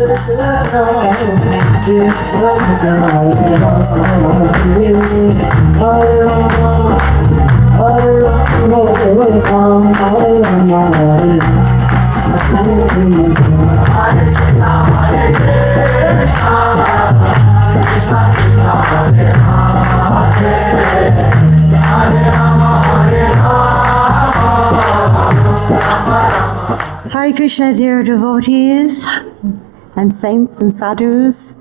Hare Krishna, dear devotees and saints and sadhus.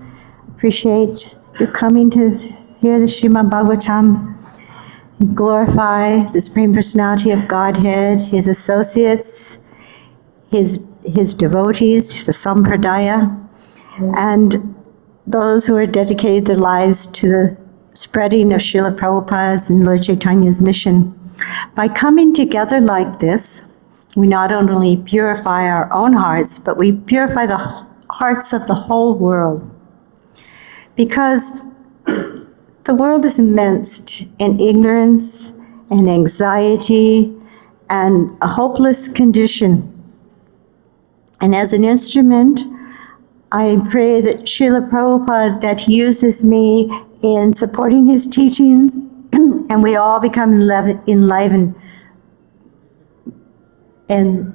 Appreciate you coming to hear the Srimad Bhagavatam, glorify the Supreme Personality of Godhead, His associates, His devotees, the Sampradaya, and those who are dedicated their lives to the spreading of Srila Prabhupada's and Lord Chaitanya's mission. By coming together like this, we not only purify our own hearts, but we purify the hearts of the whole world. Because the world is immersed in ignorance and anxiety and a hopeless condition. And as an instrument, I pray that Srila Prabhupada, that he uses me in supporting his teachings, and we all become enlivened. And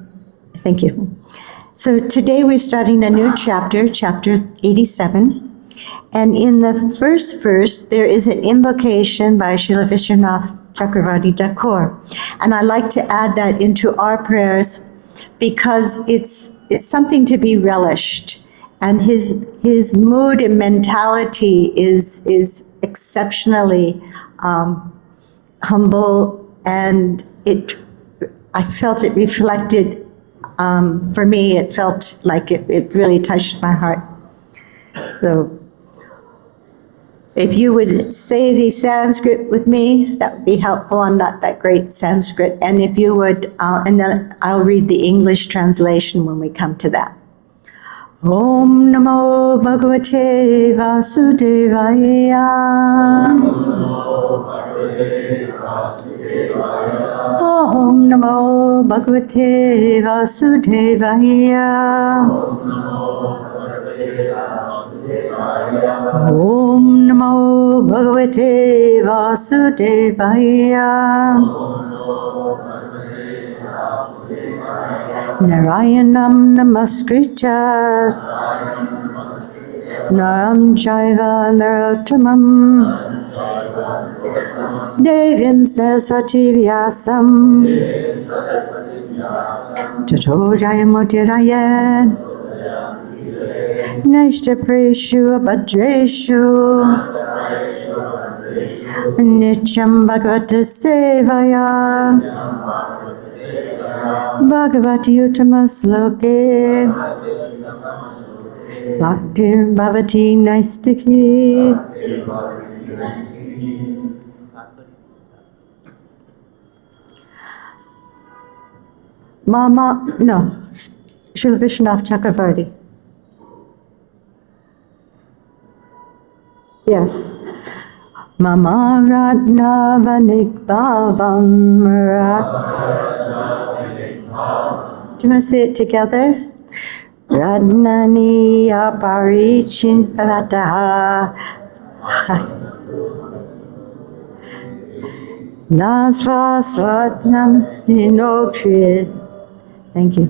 thank you. So today we're starting a new chapter, chapter 87. And in the first verse, there is an invocation by Srila Vishwanath Chakravarti Thakur. And I like to add that into our prayers because it's something to be relished. And his mood and mentality is exceptionally humble, and I felt it reflected, for me, it felt like it really touched my heart. So if you would say the Sanskrit with me, that would be helpful. I'm not that great Sanskrit. And if you would, and then I'll read the English translation when we come to that. Om Namo Bhagavate Vasudevaya. Om Namo Bhagavate Vasudevaya. Om Namo Bhagavate Vasudevaya. Narayanam Namaskritya Naram Chaiva Narottamam Devim Saraswati Vyasam Tato Jayamutiraya Naishtapreshu Abhadreshu Nityam Bhagavata Sevaya Bhagavati Uttama Sloke Bhakti Bhavati Naistiki. Srila Vishwanath Chakravarti. Yeah. Mama Ratna Vanik Bhavam Do you want to say it together? Radnani aparichin parataha Nasvasvatnam inokshid. Thank you.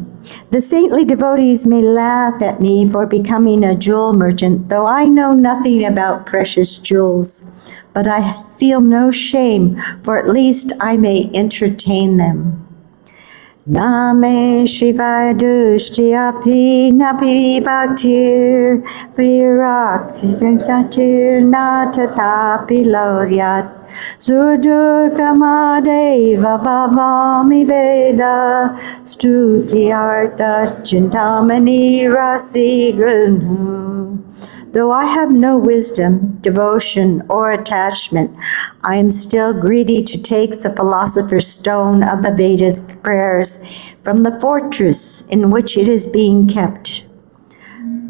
The saintly devotees may laugh at me for becoming a jewel merchant, though I know nothing about precious jewels. But I feel no shame, for at least I may entertain them. Name Shivadushtyapi Napi Bhaktir Viraktir Natatapi Lauryat Surdurgamadeva Bhavami Veda Stuti Arta Chintamani Rasi Grunhu. Though I have no wisdom, devotion, or attachment, I am still greedy to take the philosopher's stone of the Vedas prayers from the fortress in which it is being kept.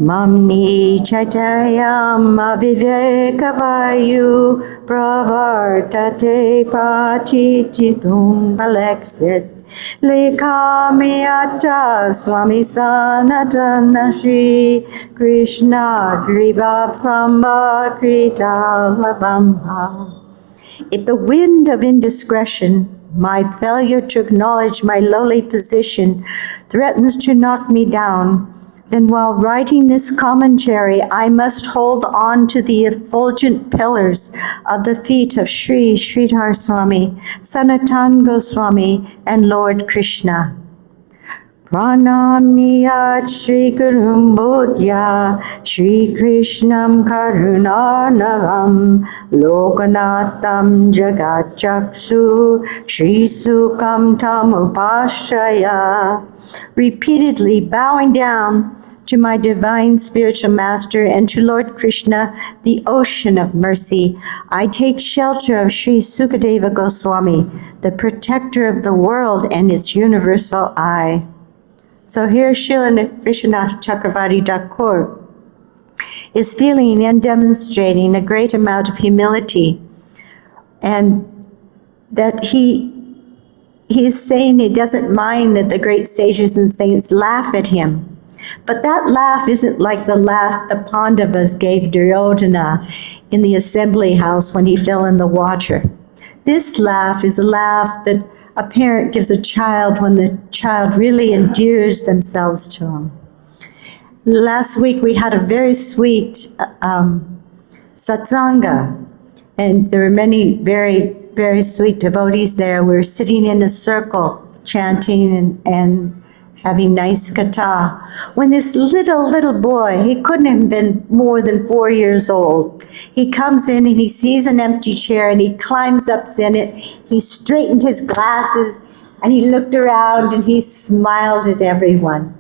Mamni chaitayam avivekavayu pravartate pratitidum balexit Lekamiyata Swami Sanatana Shri Krishna Griva Samba Krita Labamha. If the wind of indiscretion, my failure to acknowledge my lowly position, threatens to knock me down, then while writing this commentary, I must hold on to the effulgent pillars of the feet of Sridhar Swami, Sanatan Goswami, and Lord Krishna. Pranamniyat Shri Gurum Bodhya Shri Krishnam Karunarnavam Lokanatham Jagat Chaksu Shri Sukam Tam Upashraya. Repeatedly bowing down to my divine spiritual master and to Lord Krishna, the ocean of mercy, I take shelter of Sri Śukadeva Goswami, the protector of the world and its universal eye. So here Srila Vishwanath Chakravarti Thakur is feeling and demonstrating a great amount of humility, and that he is saying he doesn't mind that the great sages and saints laugh at him. But that laugh isn't like the laugh the Pandavas gave Duryodhana in the assembly house when he fell in the water. This laugh is a laugh that a parent gives a child when the child really endears themselves to him. Last week we had a very sweet satsanga, and there were many very, very sweet devotees there. We were sitting in a circle chanting and having nice katha, when this little boy, he couldn't have been more than 4 years old, he comes in and he sees an empty chair and he climbs up in it. He straightened his glasses and he looked around and he smiled at everyone.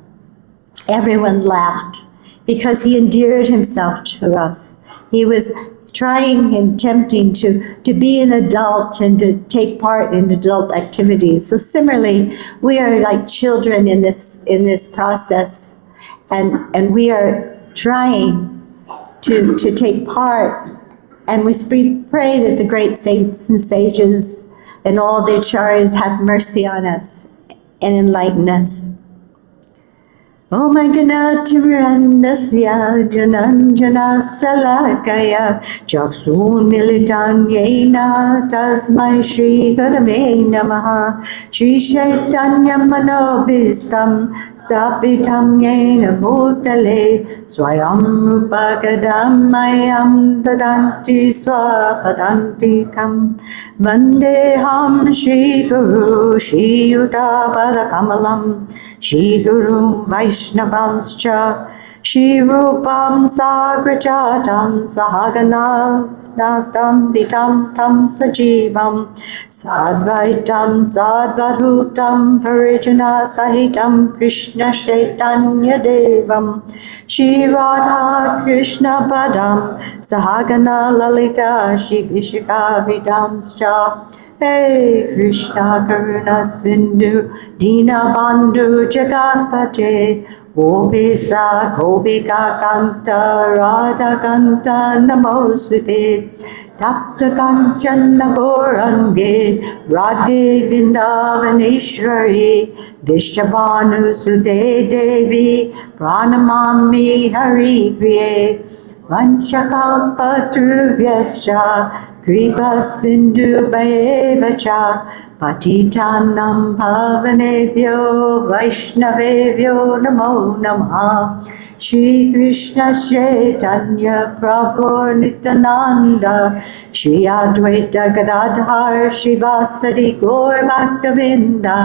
Everyone laughed because he endeared himself to us. He was trying and tempting to be an adult and to take part in adult activities. So similarly, we are like children in this process, and we are trying to take part, and we pray that the great saints and sages and all the acharyas have mercy on us and enlighten us. Om Ganatimirandasya Jananjana Salakaya Chaksun Militan Yena Tasmai Shri Gurave Namaha Shri Chaitanya Manobhistam Sapitam Yena Bhutale Swayam Rupagadam Mayam Dadanti Swapadantikam Vandeham Shri Guru Shri Yuta Parakamalam Shri Guru Vaishnavamscha Shri Rupam Sagrajatam Sahagana Natam Vitam Tam Sajivam Sadvaitam Sadvarutam Parijana Sahitam Krishna Chaitanya Devam Shri Radha Krishna Padam Sahagana Lalita Shri Vishika Vidamscha. Hey Krishna Karuna Sindhu Dina Bandhu Jagatpate Gopisa Gopika Kanta Radha Kanta Namosute Tapta Kanchana Gorange Radhe Vrindavaneshwari Vishabhanu Sude Devi Pranamami Hari Priye Vanchakalpatrubhyascha Kripa Sindhu Bhayevacha Patitanam Bhavanebhyo Vaishnavebhyo Namo Namaha Shri Krishna Chaitanya Prabhu Nityananda Shri Advaita Gadadhar Shivasari Gaur Bhaktavinda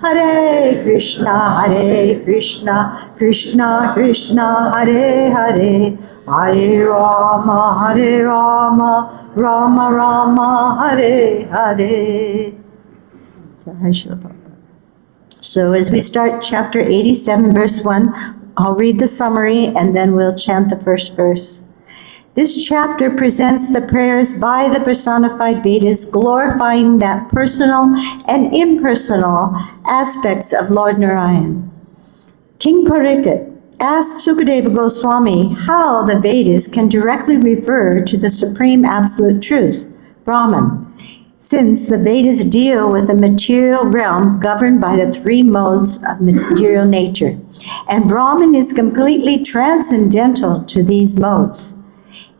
Hare Krishna Krishna Krishna Hare Hare Hare Rama Rama Rama Hare Hare. So as we start chapter 87, verse 1, I'll read the summary and then we'll chant the first verse. This chapter presents the prayers by the personified Vedas, glorifying that personal and impersonal aspects of Lord Narayan. King Parīkṣit asked Śukadeva Goswami how the Vedas can directly refer to the supreme absolute truth, Brahman, since the Vedas deal with the material realm governed by the three modes of material nature, and Brahman is completely transcendental to these modes.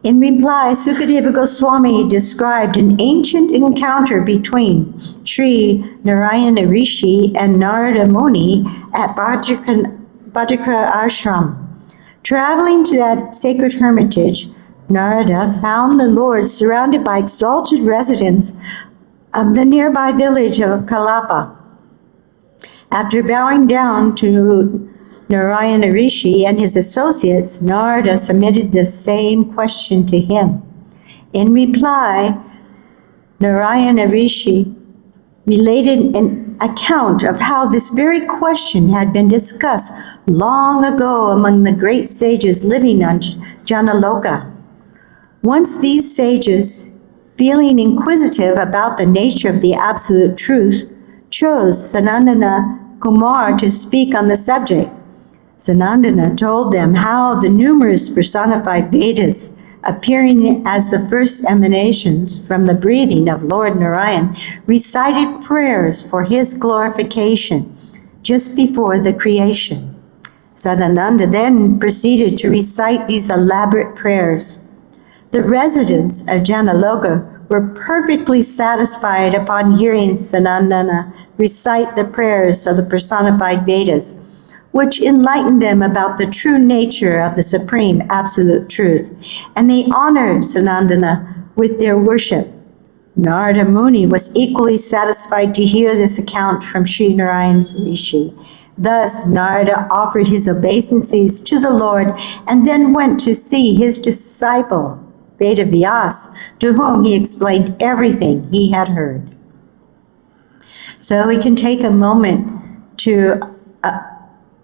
In reply, Śukadeva Goswami described an ancient encounter between Sri Narayana Rishi and Narada Muni at Bhadrakara Ashram. Traveling to that sacred hermitage, Narada found the Lord surrounded by exalted residents of the nearby village of Kalapa. After bowing down to Narayana Rishi and his associates, Narada submitted the same question to him. In reply, Narayana Rishi related an account of how this very question had been discussed long ago among the great sages living on Janaloka. Once these sages, feeling inquisitive about the nature of the absolute truth, chose Sanandana Kumar to speak on the subject. Sanandana told them how the numerous personified Vedas, appearing as the first emanations from the breathing of Lord Narayan, recited prayers for his glorification just before the creation. Sadananda then proceeded to recite these elaborate prayers. The residents of Janaloka were perfectly satisfied upon hearing Sanandana recite the prayers of the personified Vedas, which enlightened them about the true nature of the supreme absolute truth, and they honored Sanandana with their worship. Narada Muni was equally satisfied to hear this account from Sri Narayana Rishi. Thus, Narada offered his obeisances to the Lord and then went to see his disciple, Vedavyas, to whom he explained everything he had heard. So we can take a moment to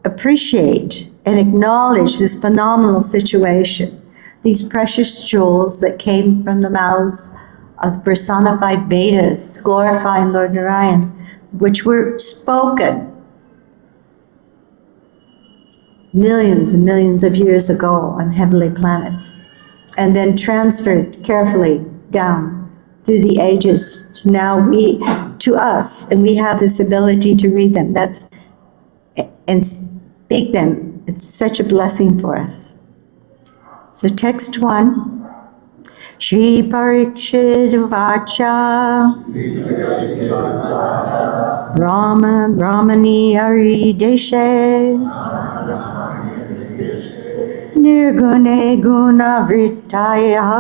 appreciate and acknowledge this phenomenal situation, these precious jewels that came from the mouths of the personified Vedas, glorifying Lord Narayan, which were spoken millions and millions of years ago on heavenly planets, and then transferred carefully down through the ages to now to us, and we have this ability to read them. And speak them. It's such a blessing for us. So text 1. Śrī Parīkṣit uvāca brahmaṇi anirdeśye nirguṇe guṇa-vṛttayaḥ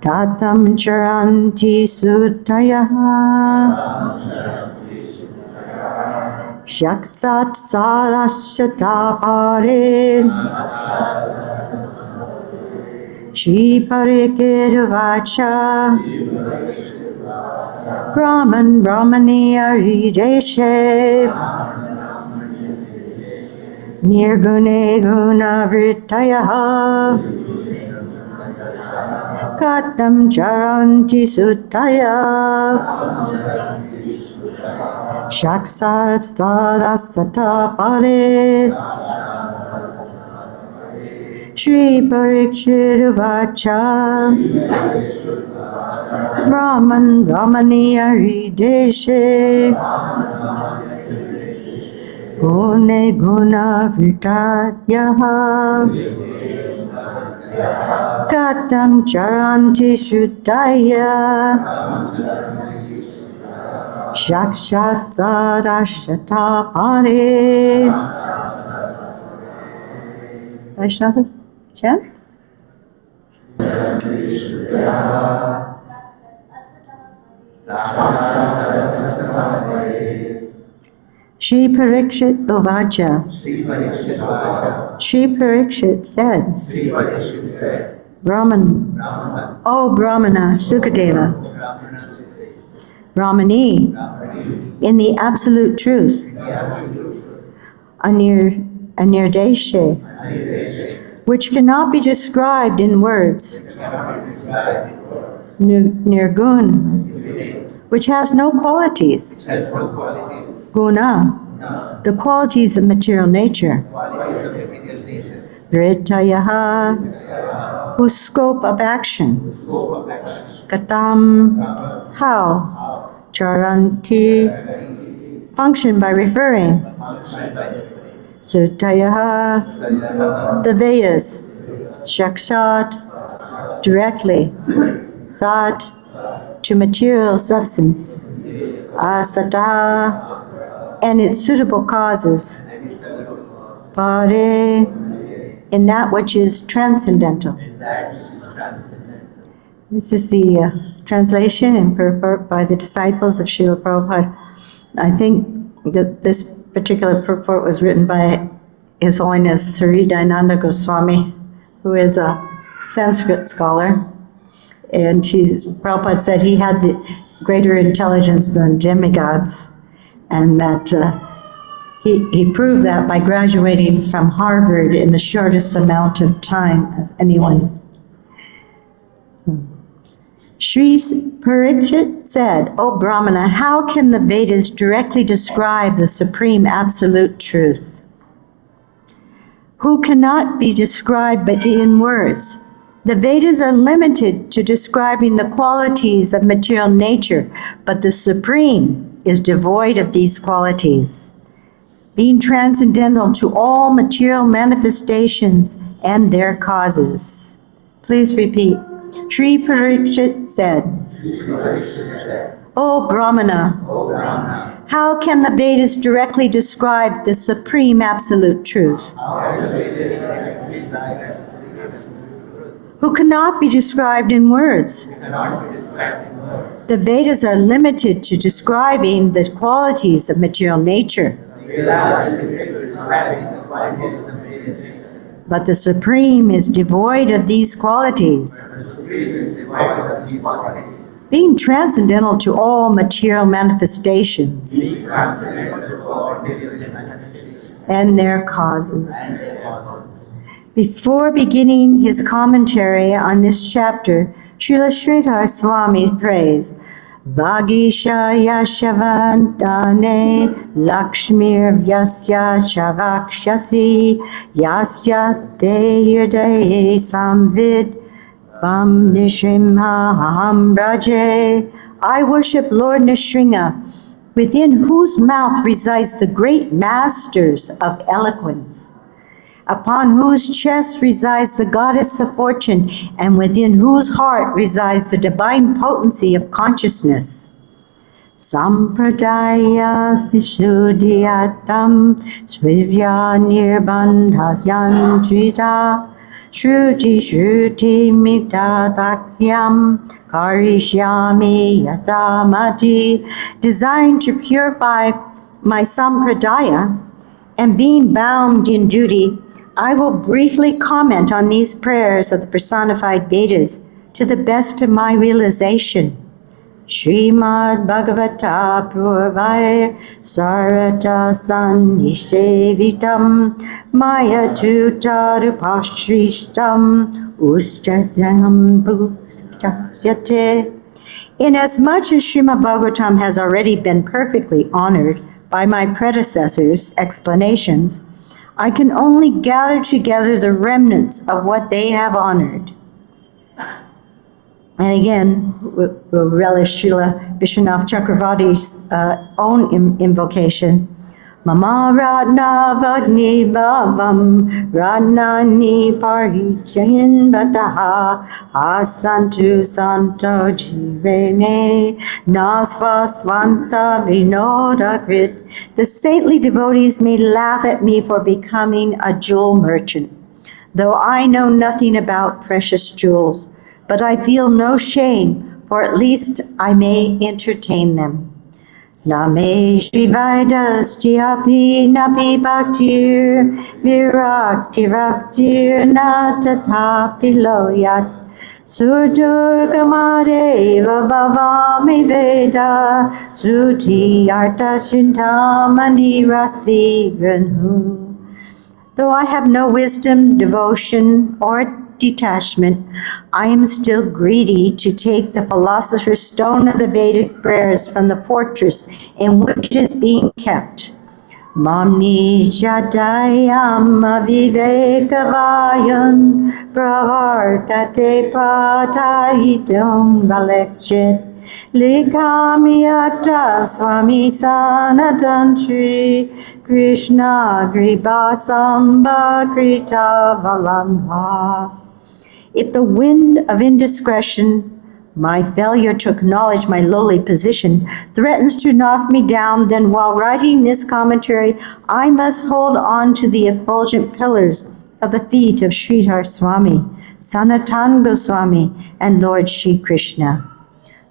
katham caranti śrutayaḥ sākṣāt sad-asataḥ pare śrī Parīkṣit uvāca brahmaṇi anirdeśye nirguṇe guṇa-vṛttayaḥ katham caranti śrutayaḥ sākṣāt sad-asataḥ pare Śrī Parīkṣit uvāca brahmaṇi anirdeśye guṇa-vṛttayaḥ katham caranti śrutayaḥ sākṣāt sad-asataḥ pare. Vaishnavas, chant. Śrī Parīkṣit uvāca. Śrī Parīkṣit said, Brahman, O Brahmana, Śukadeva, brahmaṇi, in the absolute truth, anirdeśye, which cannot be described in words, nirguṇe, which has no qualities, guṇa, the qualities of material nature, vṛttayaḥ, whose scope of action, katham, how, caranti, function by referring, śrutayaḥ, the Vedas, sākṣāt, directly, sad, to material substance, asataḥ, and its suitable causes, pare, in that which is transcendental. This is the translation and purport by the disciples of Srila Prabhupada. I think that this particular purport was written by His Holiness Śrī Goswami, who is a Sanskrit scholar. And Prabhupada said he had the greater intelligence than demigods, and that he proved that by graduating from Harvard in the shortest amount of time of anyone. Śrī Parīkṣit said, "O Brahmana, how can the Vedas directly describe the supreme absolute truth? Who cannot be described but in words? The Vedas are limited to describing the qualities of material nature, but the supreme is devoid of these qualities, being transcendental to all material manifestations and their causes." Please repeat. Śrī Parīkṣit said, "O Brahmana, how can the Vedas directly describe the supreme absolute truth? Who cannot be described in words? The Vedas are limited to describing the qualities of material nature, but the supreme is devoid of these qualities, being transcendental to all material manifestations and their causes." Before beginning his commentary on this chapter, Srila Sridhar Swami prays, "Vagisha yashavantane lakshmir vyasya chavakshyasi yasya te hridaye samvid vam nishrimhaham braje." I worship Lord Nrsimha, within whose mouth resides the great masters of eloquence, upon whose chest resides the goddess of fortune, and within whose heart resides the divine potency of consciousness. Sampradaya vishuddhiyatam svivya nirbandhasyantrita shruti mita bhakyam karishyami yatamati. Desiring to purify my sampradaya and being bound in duty, I will briefly comment on these prayers of the personified Vedas to the best of my realization. Srimad Bhagavata Purvaya Sarata Sanishdevitam Maya Tutarupashrishtam Ushtatam Bhutasyate. Inasmuch as Srimad Bhagavatam has already been perfectly honored by my predecessors' explanations, I can only gather together the remnants of what they have honored. And again, we'll relish Srila Vishwanath Chakravarti's own invocation. Mama Radna Vagni Bhavam Radnani Parichayan Vataha Asantu Santo Jirene Nasva Svanta Vinodakrit. The saintly devotees may laugh at me for becoming a jewel merchant, though I know nothing about precious jewels, but I feel no shame, for at least I may entertain them. Name Shrivaidastyapi Napi Bhaktir Virakti Raktir Natatapi Loyat Surdurgamadeva Bhavami Veda Suti Arta Shintamani Rasi Granhu. Though I have no wisdom, devotion, or detachment, I am still greedy to take the philosopher's stone of the Vedic prayers from the fortress in which it is being kept. Mamni jatayam avivekavayam pravartate pratahitam valekshit likamiyata swami sanatan Śrī Krishna gribasamba krita valambha. If the wind of indiscretion, my failure to acknowledge my lowly position, threatens to knock me down, then while writing this commentary, I must hold on to the effulgent pillars of the feet of Sridhar Swami, Sanatan Goswami, and Lord Śrī Krishna.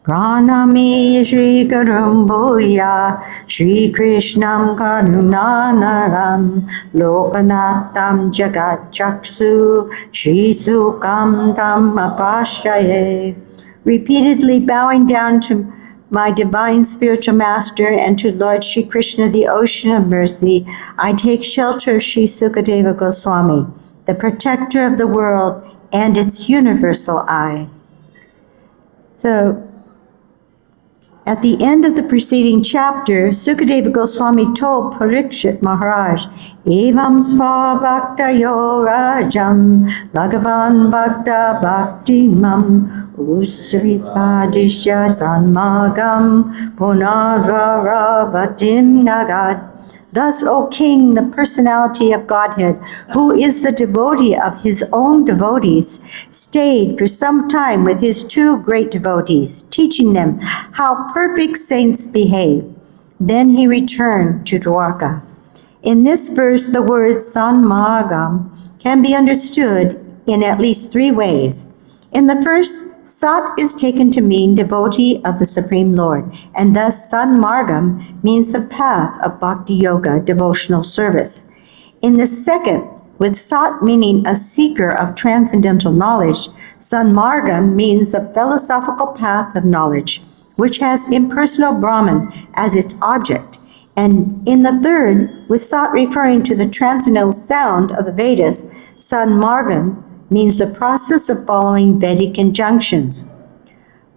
Pranami Shri Karumbuya Shri Krishnam Karunanaram Lokanatam Jagat Chaksu Shri Sukam Tam Apashyaye. Repeatedly bowing down to my divine spiritual master and to Lord Śrī Krishna, the ocean of mercy, I take shelter of Śrī Śukadeva Goswami, the protector of the world and its universal I. So, at the end of the preceding chapter, Śukadeva Goswami told Parīkṣit Maharaj, Evam sva bhakta-yo rajam bhagavan bhakta bhakti-mam usritvadishya sanmagam punarvaravatim nagad. Thus, O King, the personality of Godhead, who is the devotee of his own devotees, stayed for some time with his two great devotees, teaching them how perfect saints behave. Then he returned to Dwarka. In this verse, the word sanmagam can be understood in at least three ways. In the first, Sat is taken to mean devotee of the Supreme Lord, and thus Sanmargam means the path of bhakti-yoga, devotional service. In the second, with Sat meaning a seeker of transcendental knowledge, Sanmargam means the philosophical path of knowledge, which has impersonal Brahman as its object. And in the third, with Sat referring to the transcendental sound of the Vedas, Sanmargam means the process of following Vedic injunctions.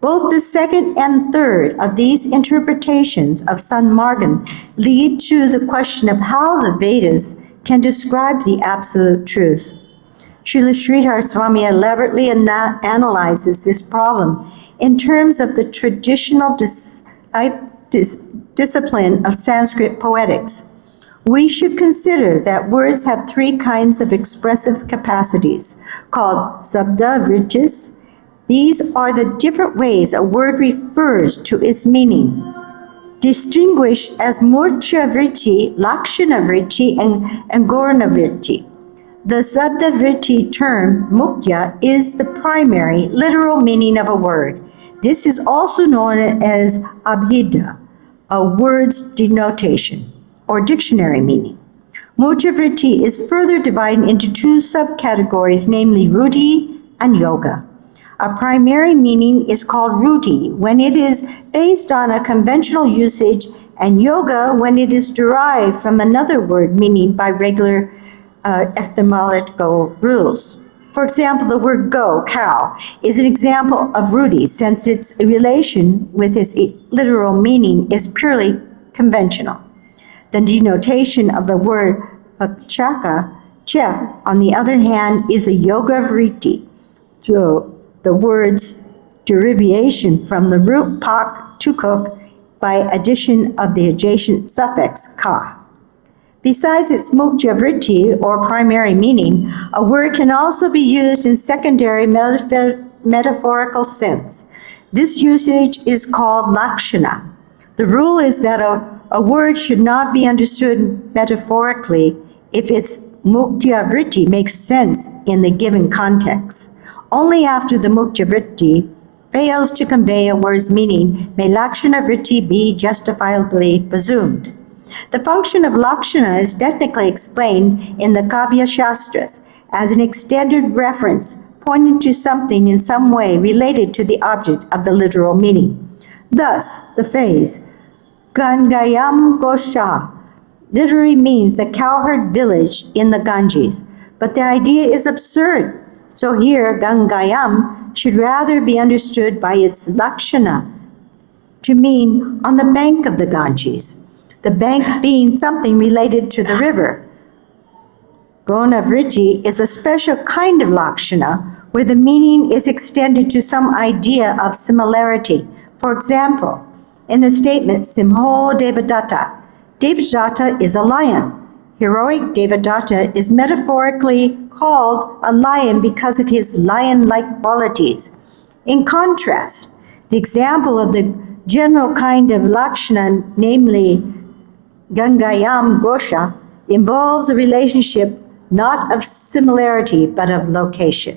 Both the second and third of these interpretations of Sanmargam lead to the question of how the Vedas can describe the absolute truth. Srila Sridhar Swami elaborately analyzes this problem in terms of the traditional discipline of Sanskrit poetics. We should consider that words have three kinds of expressive capacities, called sad-asataḥ. These are the different ways a word refers to its meaning, distinguished as murcha-vritti, lakshana-vritti, and guṇa-vṛttayaḥ. The sad-vritti term, mukya, is the primary literal meaning of a word. This is also known as abhida, a word's denotation or dictionary meaning. Murcha-vritti is further divided into two subcategories, namely ruti and yoga. A primary meaning is called ruti when it is based on a conventional usage, and yoga when it is derived from another word meaning by regular etymological rules. For example, the word go, cow, is an example of ruti since its relation with its literal meaning is purely conventional. The denotation of the word uvāca, on the other hand, is a yoga-vritti, so the word's derivation from the root pak, to cook, by addition of the adjacent suffix ka. Besides its mukya-vritti, or primary meaning, a word can also be used in secondary metaphorical sense. This usage is called lakshana. The rule is that a word should not be understood metaphorically if its mukya-vritti makes sense in the given context. Only after the mukya-vritti fails to convey a word's meaning may lakshana-vritti be justifiably presumed. The function of lakshana is technically explained in the Kavya Shastras as an extended reference pointing to something in some way related to the object of the literal meaning. Thus, the phrase Gangayam Gosha literally means the cowherd village in the Ganges, but the idea is absurd. So here, Gangayam should rather be understood by its lakshana to mean on the bank of the Ganges. the bank being something related to the river. Guṇa-vṛttayaḥ is a special kind of lakshana where the meaning is extended to some idea of similarity. For example, in the statement, Simho Devadatta, Devadatta is a lion. Heroic Devadatta is metaphorically called a lion because of his lion-like qualities. In contrast, the example of the general kind of lakshana, namely Gangayam Gosha, involves a relationship not of similarity but of location.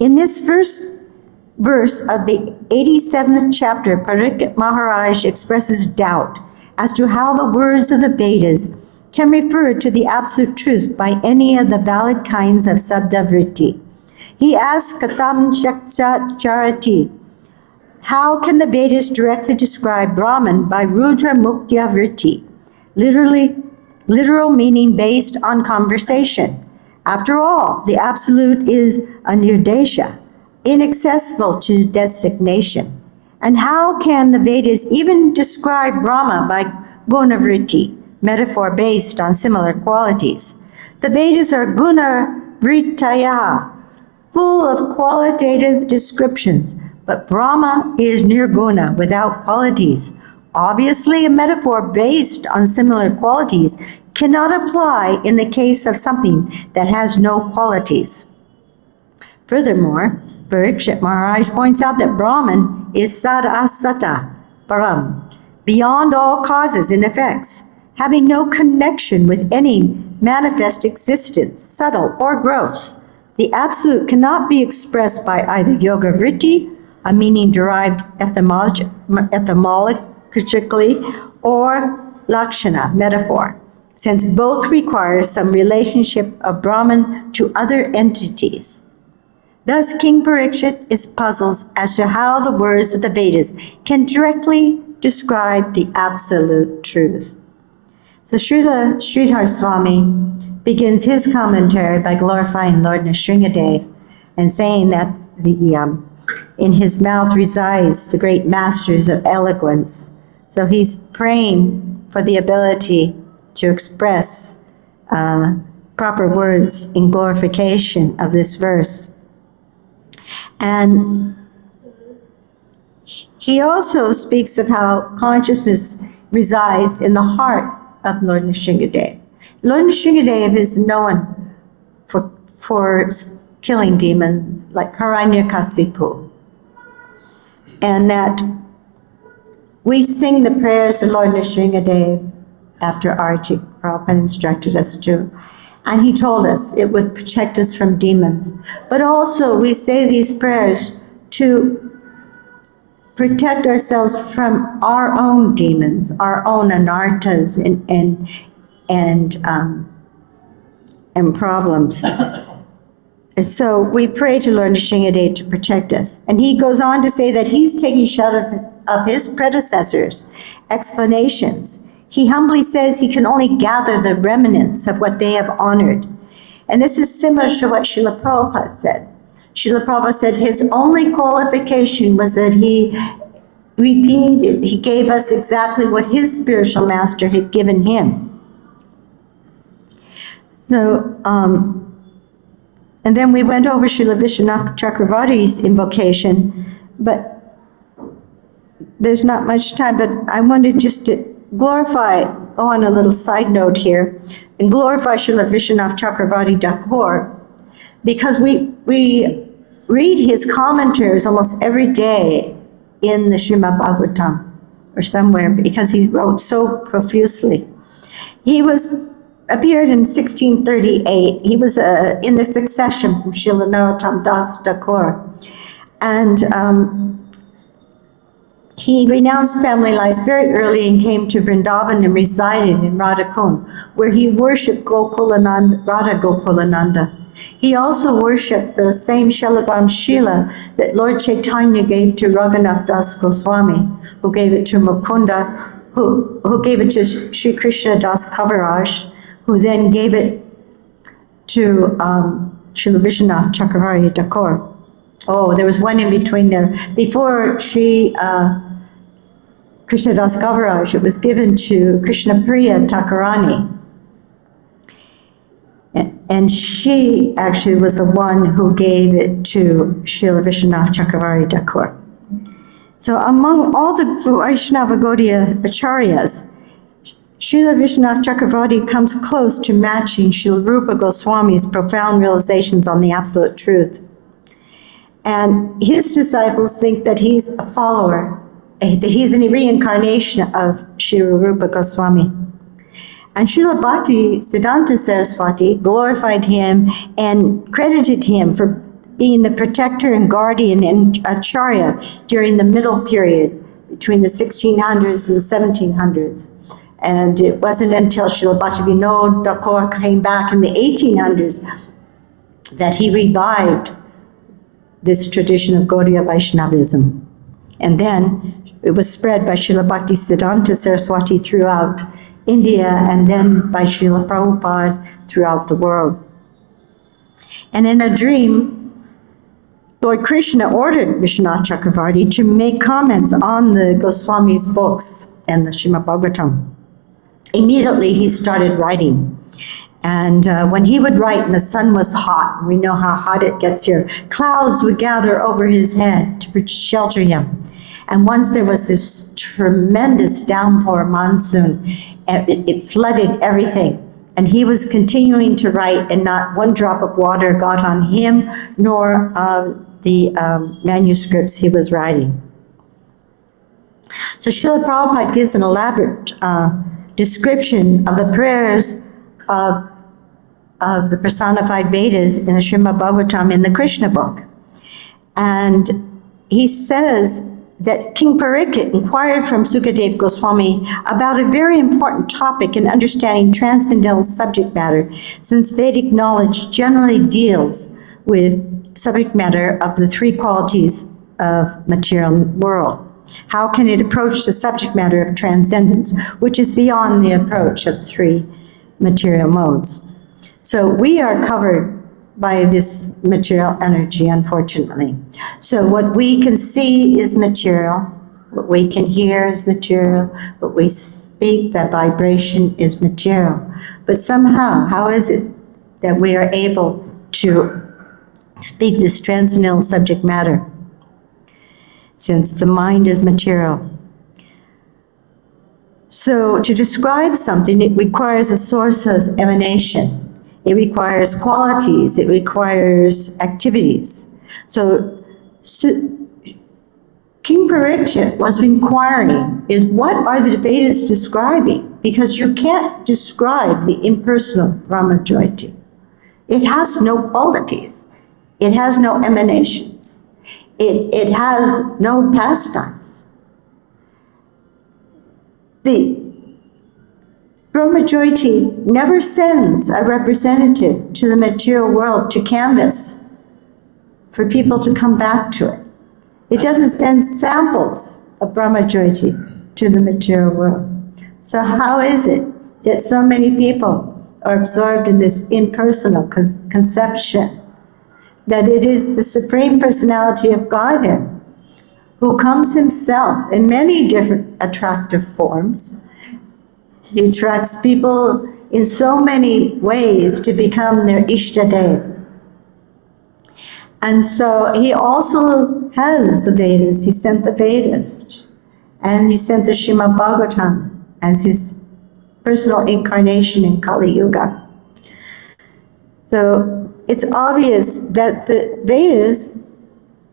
In this verse of the 87th chapter, Parikshit Maharaj expresses doubt as to how the words of the Vedas can refer to the absolute truth by any of the valid kinds of sabda-vritti. He asks katham sākṣāt caranti, how can the Vedas directly describe Brahman by rudra muktya vritti, literal meaning based on conversation? After all, the absolute is anirdeśye, inaccessible to designation. And how can the Vedas even describe Brahma by guṇa-vṛttayaḥ, metaphor based on similar qualities? The Vedas are guṇa-vṛttayaḥ, full of qualitative descriptions, but Brahma is nirguṇa, without qualities. Obviously, a metaphor based on similar qualities cannot apply in the case of something that has no qualities. Furthermore, Parikshit Maharaj points out that Brahman is sad-asataḥ, beyond all causes and effects, having no connection with any manifest existence, subtle or gross. The Absolute cannot be expressed by either yoga vritti, a meaning derived etymologically, or lakshana, metaphor, since both require some relationship of Brahman to other entities. Thus, King Parikshit is puzzled as to how the words of the Vedas can directly describe the absolute truth. So Srila Sridhar Swami begins his commentary by glorifying Lord Nrsimhadev and saying that in his mouth resides the great masters of eloquence. So he's praying for the ability to express proper words in glorification of this verse. And he also speaks of how consciousness resides in the heart of Lord Nrsimhadev. Lord Nrsimhadev is known for killing demons like Hiranyakasipu. And that we sing the prayers of Lord Nrsimhadev after Arati. Prabhupada instructed us to. And he told us it would protect us from demons. But also we say these prayers to protect ourselves from our own demons, our own anartas and problems. And so we pray to Lord Nrsimhadev to protect us. And he goes on to say that he's taking shelter of his predecessors' explanations. He humbly says he can only gather the remnants of what they have honored. And this is similar to what Śrīla Prabhupada said. Śrīla Prabhupada said his only qualification was that he gave us exactly what his spiritual master had given him. So, and then we went over Srila Vishwanath Chakravarti's invocation, but there's not much time, but I wanted just to glorify, go on a little side note here, and glorify Srila Vishwanath Chakravarti Thakur, because we read his commentaries almost every day in the Srimad Bhagavatam or somewhere, because he wrote so profusely. He appeared in 1638. He was in the succession from Srila Narottam Das Thakur. And he renounced family life very early and came to Vrindavan and resided in Radhakund, where he worshipped Radha Gokulananda. He also worshipped the same Shalagram Shila that Lord Chaitanya gave to Raghunath Das Goswami, who gave it to Mukunda, who gave it to Sri Krishna Das Kaviraj, who then gave it to Srila Vishwanath Chakravarti Thakur. Oh, there was one in between there. Before Sri Krishna Das Kaviraj. It was given to Krishna Priya Thakurani. And she actually was the one who gave it to Srila Vishwanath Chakravarti Thakur. So among all the Vaishnava Gaudiya Acharyas, Srila Vishwanath Chakravarti comes close to matching Srila Rupa Goswami's profound realizations on the absolute truth. And his disciples think that he's a follower, that he's a reincarnation of Srila Rupa Goswami. And Srila Bhakti Siddhanta Saraswati glorified him and credited him for being the protector and guardian and acharya during the middle period between the 1600s and the 1700s. And it wasn't until Srila Bhaktivinoda Thakur came back in the 1800s that he revived this tradition of Gaudiya Vaishnavism. And then it was spread by Srila Bhakti Siddhanta Saraswati throughout India, and then by Srila Prabhupada throughout the world. And in a dream, Lord Krishna ordered Vishwanath Chakravarti to make comments on the Goswami's books and the Srimad Bhagavatam. Immediately he started writing. And when he would write and the sun was hot, we know how hot it gets here, clouds would gather over his head to shelter him. And once there was this tremendous downpour monsoon, it flooded everything. And he was continuing to write, and not one drop of water got on him, nor the manuscripts he was writing. So Srila Prabhupada gives an elaborate description of the prayers of the personified Vedas in the Srimad Bhagavatam in the Krishna book. And he says that King Parikṣit inquired from Śukadeva Goswami about a very important topic in understanding transcendental subject matter, since Vedic knowledge generally deals with subject matter of the three qualities of material world. How can it approach the subject matter of transcendence, which is beyond the approach of the three material modes? So we are covered by this material energy, unfortunately. So what we can see is material, what we can hear is material, what we speak, that vibration is material. But somehow, how is it that we are able to speak this transcendental subject matter, since the mind is material? So to describe something, it requires a source of emanation. It requires qualities, it requires activities. So King Parikṣit was inquiring, is what are the Vedas describing? Because you can't describe the impersonal Brahmajyoti. It has no qualities. It has no emanations. It has no pastimes. The Brahmajyoti never sends a representative to the material world to canvas for people to come back to it. It doesn't send samples of Brahmajyoti to the material world. So how is it that so many people are absorbed in this impersonal conception that it is the Supreme Personality of Godhead who comes himself in many different attractive forms? He attracts people in so many ways to become their Ishtadeva. And so he also has the Vedas. He sent the Vedas, and he sent the Srimad Bhagavatam as his personal incarnation in Kali Yuga. So it's obvious that the Vedas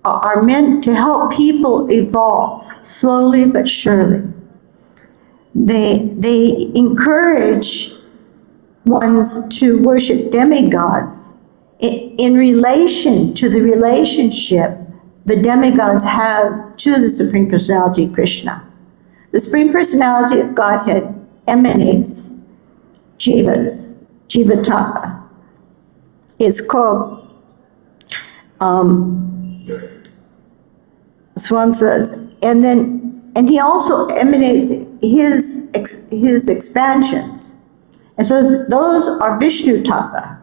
are meant to help people evolve slowly but surely. They encourage ones to worship demigods in relation to the relationship the demigods have to the Supreme Personality Krishna. The Supreme Personality of Godhead emanates jivas, jivatapa. It's called Swam says, and he also emanates his expansions. And so those are Vishnu Tapa.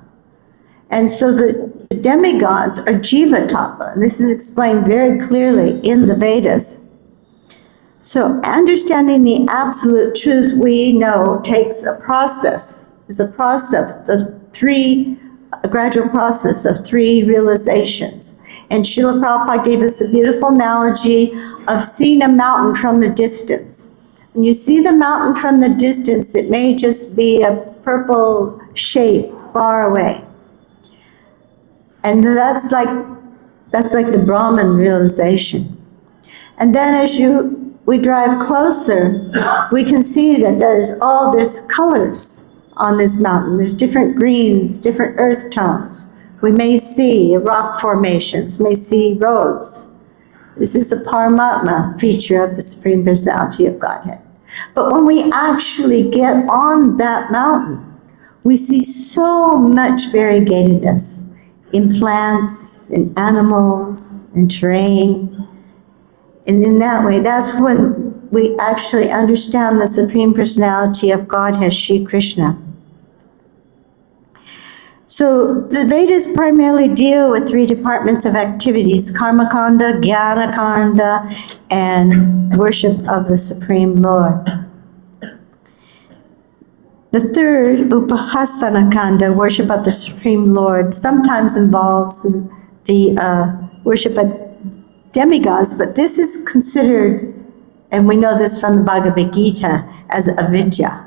And so the demigods are Jiva Tapa. And this is explained very clearly in the Vedas. So understanding the absolute truth, we know, takes a process. It's a process of a gradual process of 3 realizations. And Srila Prabhupada gave us a beautiful analogy of seeing a mountain from a distance. When you see the mountain from the distance, it may just be a purple shape far away. And that's like the Brahman realization. And then as we drive closer, we can see that there's colors on this mountain. There's different greens, different earth tones. We may see rock formations, may see roads. This is a Paramatma feature of the Supreme Personality of Godhead. But when we actually get on that mountain, we see so much variegatedness in plants, in animals, in terrain. And in that way, that's when we actually understand the Supreme Personality of Godhead, Shri Krishna. So the Vedas primarily deal with 3 departments of activities: karma kanda, jnana kanda, and worship of the Supreme Lord. The third, upasana kanda, worship of the Supreme Lord, sometimes involves the worship of demigods, but this is considered, and we know this from the Bhagavad-Gita, as avidya.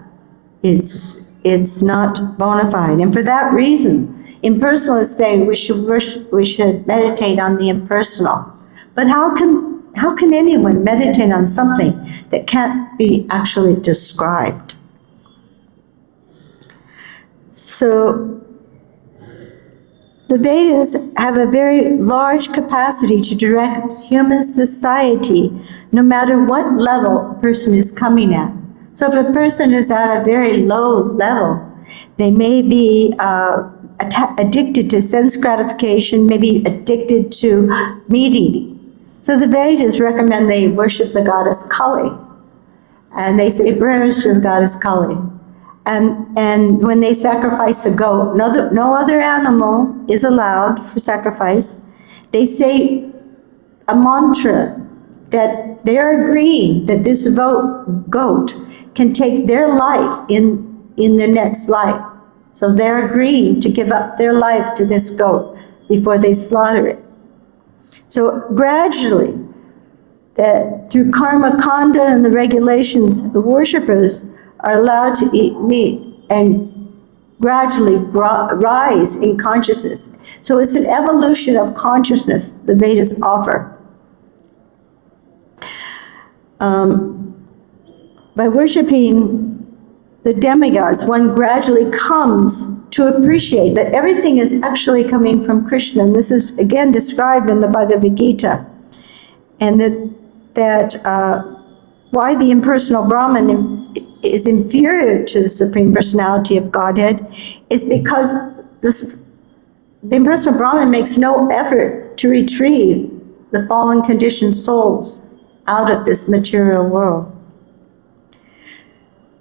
It's not bona fide. And for that reason, impersonalists say we should meditate on the impersonal. But how can anyone meditate on something that can't be actually described? So the Vedas have a very large capacity to direct human society, no matter what level a person is coming at. So if a person is at a very low level, they may be addicted to sense gratification, maybe addicted to meat eating. So the Vedas recommend they worship the goddess Kali, and they say prayers to the goddess Kali. And when they sacrifice a goat, no other animal is allowed for sacrifice. They say a mantra that they're agreeing that this goat can take their life in the next life. So they're agreeing to give up their life to this goat before they slaughter it. So gradually, through karma kanda and the regulations, the worshippers are allowed to eat meat and gradually rise in consciousness. So it's an evolution of consciousness the Vedas offer. By worshiping the demigods, one gradually comes to appreciate that everything is actually coming from Krishna. And this is again described in the Bhagavad-Gita. And that why the impersonal Brahman is inferior to the Supreme Personality of Godhead is because the impersonal Brahman makes no effort to retrieve the fallen conditioned souls out of this material world.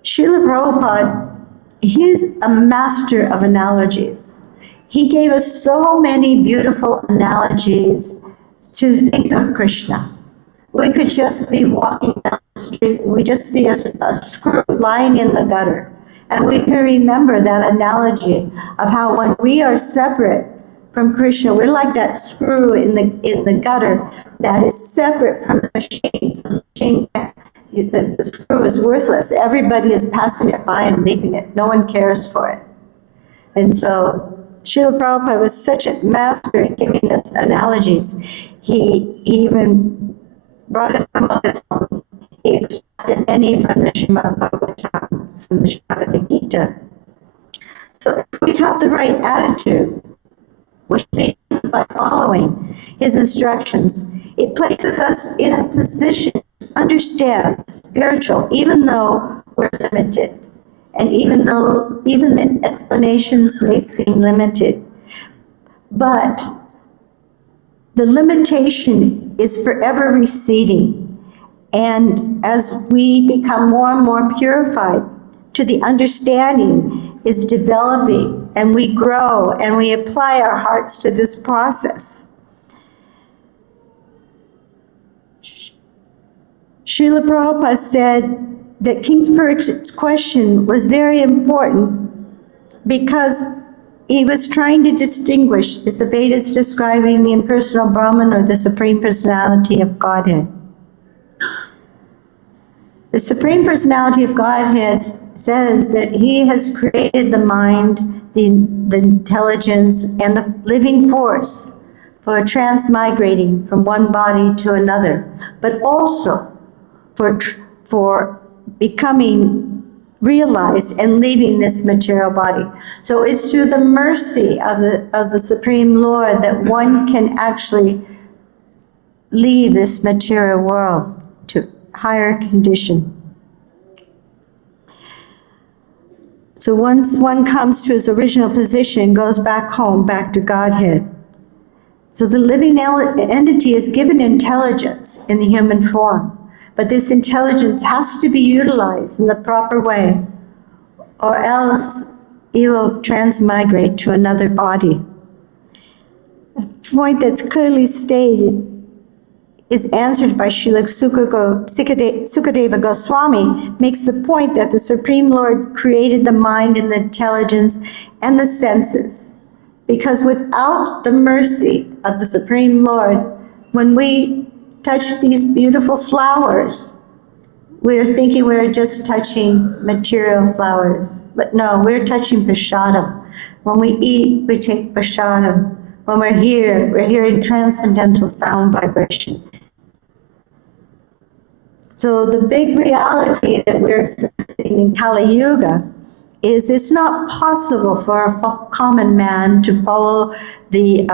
Srila Prabhupada, he's a master of analogies. He gave us so many beautiful analogies to think of Krishna. We could just be walking down the street and we just see a screw lying in the gutter. And we can remember that analogy of how when we are separate from Krishna, we're like that screw in the gutter that is separate from the machine. So the screw is worthless. Everybody is passing it by and leaving it. No one cares for it. And so Srila Prabhupada was such a master in giving us analogies. He even brought us some of his own. He extracted many from the Bhagavad-Gita, from the Śukadeva. So if we have the right attitude, which means by following his instructions, it places us in a position to understand spiritual, even though we're limited. And even the explanations may seem limited. But the limitation is forever receding. And as we become more and more purified, to the understanding is developing, and we grow, and we apply our hearts to this process. Srila Prabhupada said that King Parīkṣit's question was very important because he was trying to distinguish, is the Vedas describing the impersonal Brahman or the Supreme Personality of Godhead? The Supreme Personality of Godhead says that he has created the mind, the intelligence, and the living force for transmigrating from one body to another, but also for becoming realized and leaving this material body. So it's through the mercy of the Supreme Lord that one can actually leave this material world to higher condition. So once one comes to his original position, goes back home, back to Godhead. So the living entity is given intelligence in the human form, but this intelligence has to be utilized in the proper way, or else it will transmigrate to another body. A point that's clearly stated is answered by Srila Śukadeva Goswami, makes the point that the Supreme Lord created the mind and the intelligence and the senses. Because without the mercy of the Supreme Lord, when we touch these beautiful flowers, we're thinking we're just touching material flowers. But no, we're touching prasadam. When we eat, we take prasadam. When we're hearing transcendental sound vibration. So the big reality that we're experiencing in Kali Yuga is it's not possible for a common man to follow the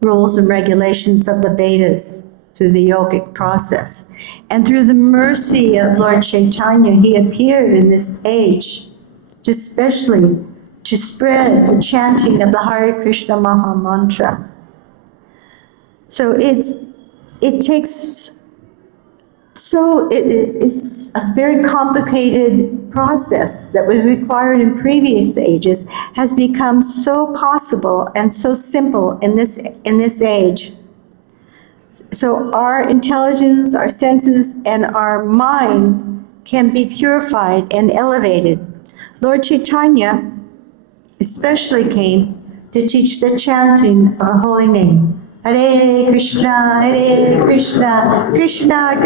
rules and regulations of the Vedas through the yogic process. And through the mercy of Lord Chaitanya, he appeared in this age, especially to spread the chanting of the harekrishna Maha Mantra. So it's a very complicated process that was required in previous ages has become so possible and so simple in this age. So our intelligence, our senses, and our mind can be purified and elevated. Lord Chaitanya especially came to teach the chanting of the holy name. Hare Krishna, Krishna Krishna,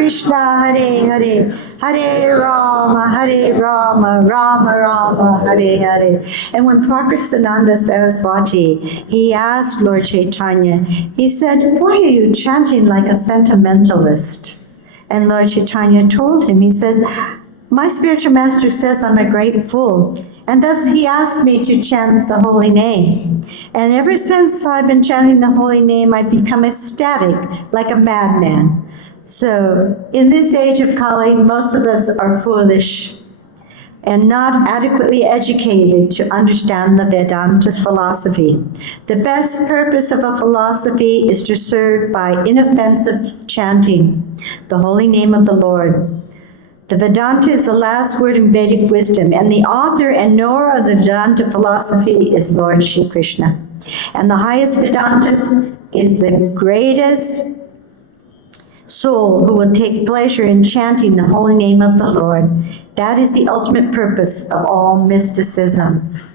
Hare Hare, Hare Rama, Rama Rama, Hare Hare. And when Prakrisananda Saraswati, he asked Lord Chaitanya, he said, why are you chanting like a sentimentalist? And Lord Chaitanya told him, he said, my spiritual master says I'm a great fool. And thus he asked me to chant the holy name. And ever since I've been chanting the holy name, I've become ecstatic, like a madman. So in this age of Kali, most of us are foolish and not adequately educated to understand the Vedanta's philosophy. The best purpose of a philosophy is to serve by inoffensive chanting the holy name of the Lord. The Vedanta is the last word in Vedic wisdom, and the author and knower of the Vedanta philosophy is Lord Shri Krishna. And the highest Vedantist is the greatest soul who will take pleasure in chanting the holy name of the Lord. That is the ultimate purpose of all mysticisms.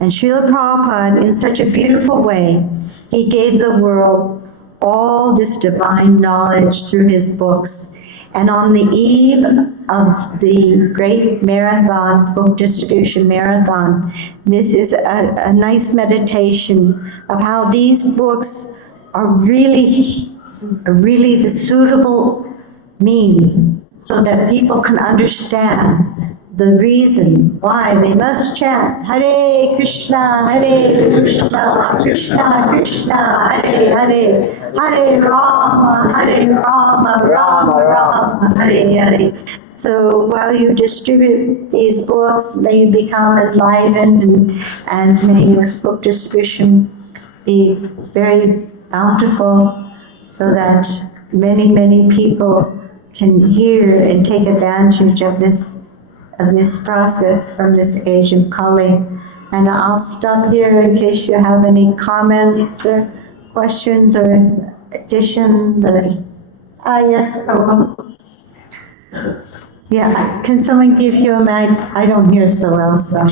And Srila Prabhupada, in such a beautiful way, he gave the world all this divine knowledge through his books. And on the eve of the great marathon, book distribution marathon, this is a nice meditation of how these books are really the suitable means so that people can understand the reason why they must chant Hare Krishna, Krishna Krishna, Hare Hare, Hare Rama, Rama Rama, Hare Hare. So while you distribute these books, may you become enlivened and may your book distribution be very bountiful so that many, many people can hear and take advantage of this process from this age of Kali. And I'll stop here in case you have any comments or questions or additions or, yes, Prabhu. Yeah, can someone give you a mic? I don't hear so well, so.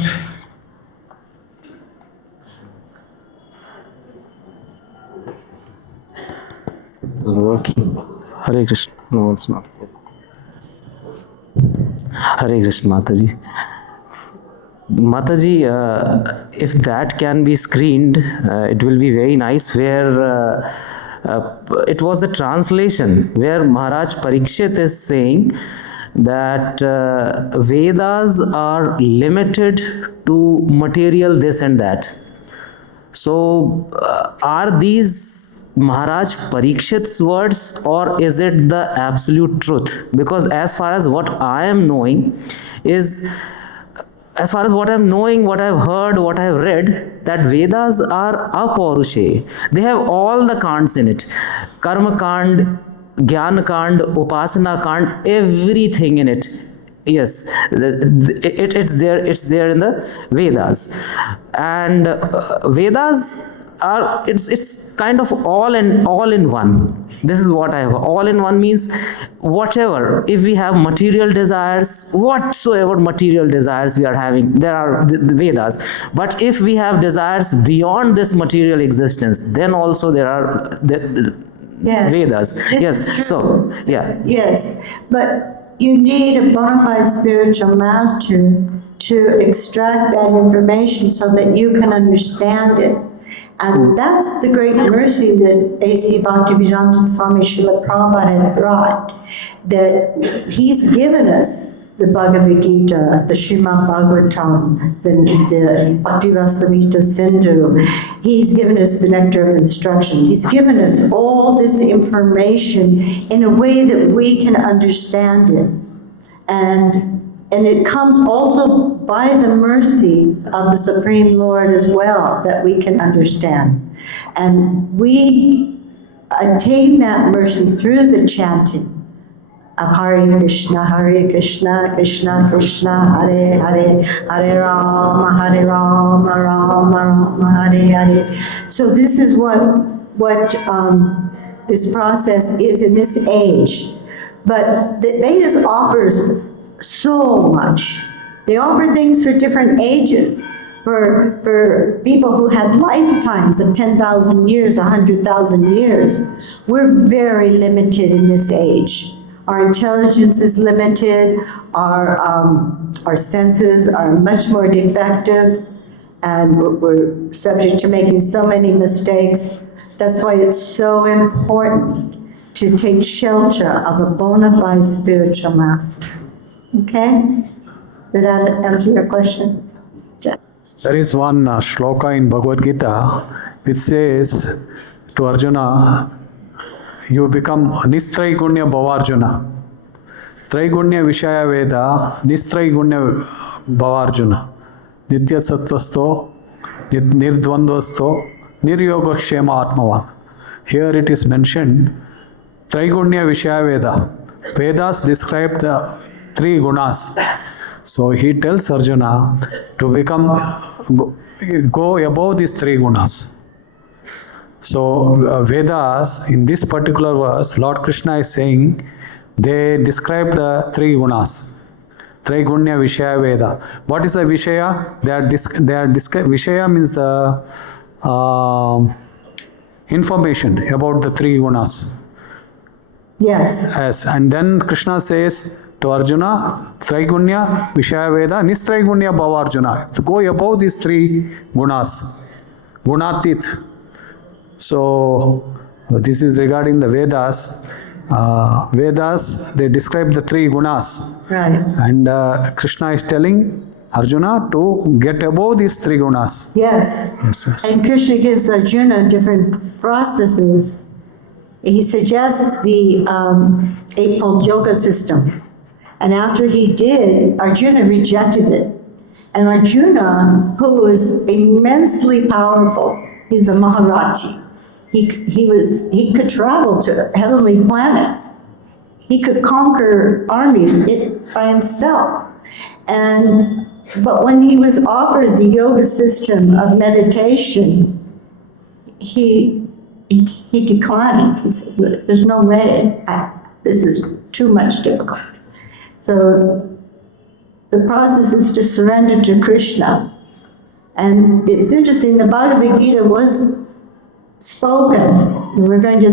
Hare Krishna. No, it's not. Hare Krishna, Mataji. Mataji, if that can be screened, it will be very nice. Where it was the translation where Maharaj Parīkṣit is saying that Vedas are limited to material this and that. So, are these Maharaj Parīkṣit's words, or is it the absolute truth? Because as far as what I am knowing is, as far as what I'm knowing, what I've heard, what I've read, that Vedas are apārushe. They have all the kands in it. Karma kand, Jnana kand, Upasana kand, everything in it. Yes, it's there in the Vedas. And Vedas are, it's kind of all in one. This is what I have. All in one means whatever, if we have material desires, whatsoever material desires we are having, there are the Vedas. But if we have desires beyond this material existence, then also there are the Yes. Vedas. Yes, so, yeah. Yes, but you need a bona fide spiritual master to extract that information so that you can understand it. And that's the great mercy that A.C. Bhaktivedanta Swami Srila Prabhupada had brought, that he's given us the Bhagavad-Gita, the Śrīmad Bhagavatam, the Bhakti-rasamrita Sindhu. He's given us the nectar of instruction. He's given us all this information in a way that we can understand it. And it comes also by the mercy of the Supreme Lord as well, that we can understand. And we attain that mercy through the chanting of Hare Krishna, Krishna Krishna, Hare Hare, Hare Rama, Rama Rama, Hare Hare. So this is what this process is in this age. But the Vedas offers so much. They offer things for different ages. For people who had lifetimes of 10,000 years, 100,000 years. We're very limited in this age. Our intelligence is limited, our senses are much more defective, and we're subject to making so many mistakes. That's why it's so important to take shelter of a bona fide spiritual master. Okay? Did that answer your question? There is one shloka in Bhagavad-Gita which says to Arjuna, you become nistraigunya bhavarjuna. Traigunya vishaya veda, nistraigunya bhavarjuna. Nitya sattvasto, nirdvandvasto, niryogakshema atmavan. Here it is mentioned, Traigunya vishaya veda. Vedas describe the three gunas. So he tells Arjuna to go above these three gunas. So Vedas, in this particular verse, Lord Krishna is saying, they describe the three gunas. Traigunya Vishaya Veda. What is the Vishaya? Vishaya means the information about the three gunas. Yes. Yes. And then Krishna says to Arjuna, Traigunya Vishaya Veda, Nistraigunya Bhavarjuna. Go above these three gunas. Gunatit. So, this is regarding the Vedas. Vedas, they describe the three gunas. Right. And Krishna is telling Arjuna to get above these three gunas. Yes. Yes. And Krishna gives Arjuna different processes. He suggests the Eightfold Yoga system. And after he did, Arjuna rejected it. And Arjuna, who is immensely powerful, he's a Maharaji. He could travel to heavenly planets. He could conquer armies by himself. But when he was offered the yoga system of meditation, he declined. He said, "There's no way. This is too much difficult." So the process is to surrender to Krishna. And it's interesting, the Bhagavad-Gita was spoken. We're going to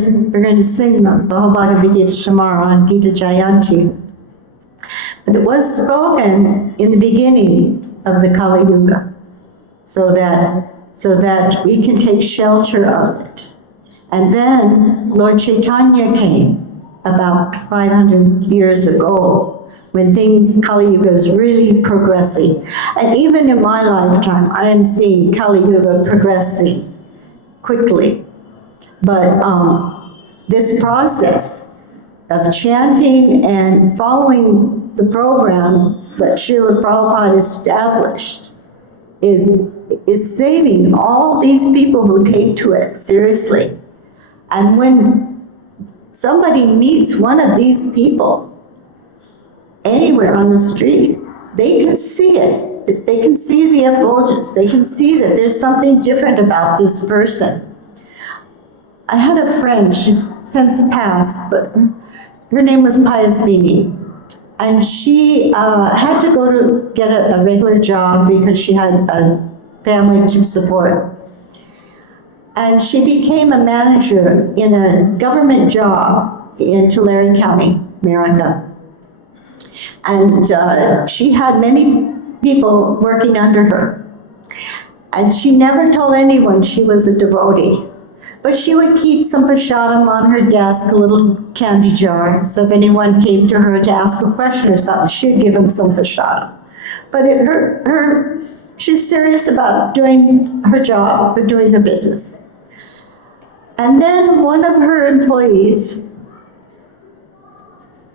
sing the whole Bhagavad-Gita tomorrow on Gita Jayanti. But it was spoken in the beginning of the Kali Yuga, so that we can take shelter of it. And then Lord Chaitanya came about 500 years ago, when Kali Yuga is really progressing. And even in my lifetime, I am seeing Kali Yuga progressing quickly. But this process of chanting and following the program that Srila Prabhupada established is saving all these people who came to it seriously. And when somebody meets one of these people anywhere on the street, they can see it. They can see the effulgence. They can see that there's something different about this person. I had a friend, she's since passed, but her name was Payasvini. And she had to go to get a regular job because she had a family to support. And she became a manager in a government job in Tulare County, America. And she had many people working under her. And she never told anyone she was a devotee. But she would keep some prasadam on her desk, a little candy jar. So if anyone came to her to ask a question or something, she'd give them some prasadam. But she's serious about doing her job or doing her business. And then one of her employees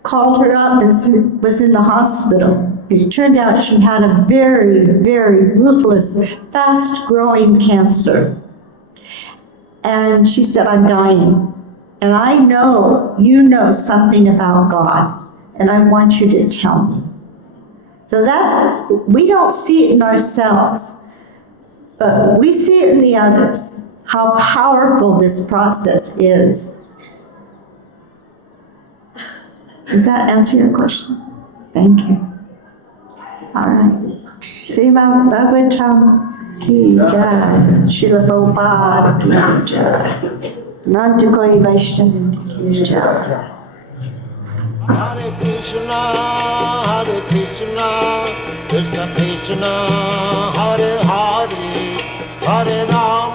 called her up and was in the hospital. It turned out she had a very, very ruthless, fast-growing cancer. And she said, I'm dying. And I know you know something about God, and I want you to tell me. So we don't see it in ourselves, but we see it in the others, how powerful this process is. Does that answer your question? Thank you. All right. Srimad Bhagavatam ki jai. Srila Prabhupada ki jai. Nanda Koi Vaishnava ki jai. Hare Krishna, Krishna Krishna, Hare Hare, Hare Rama.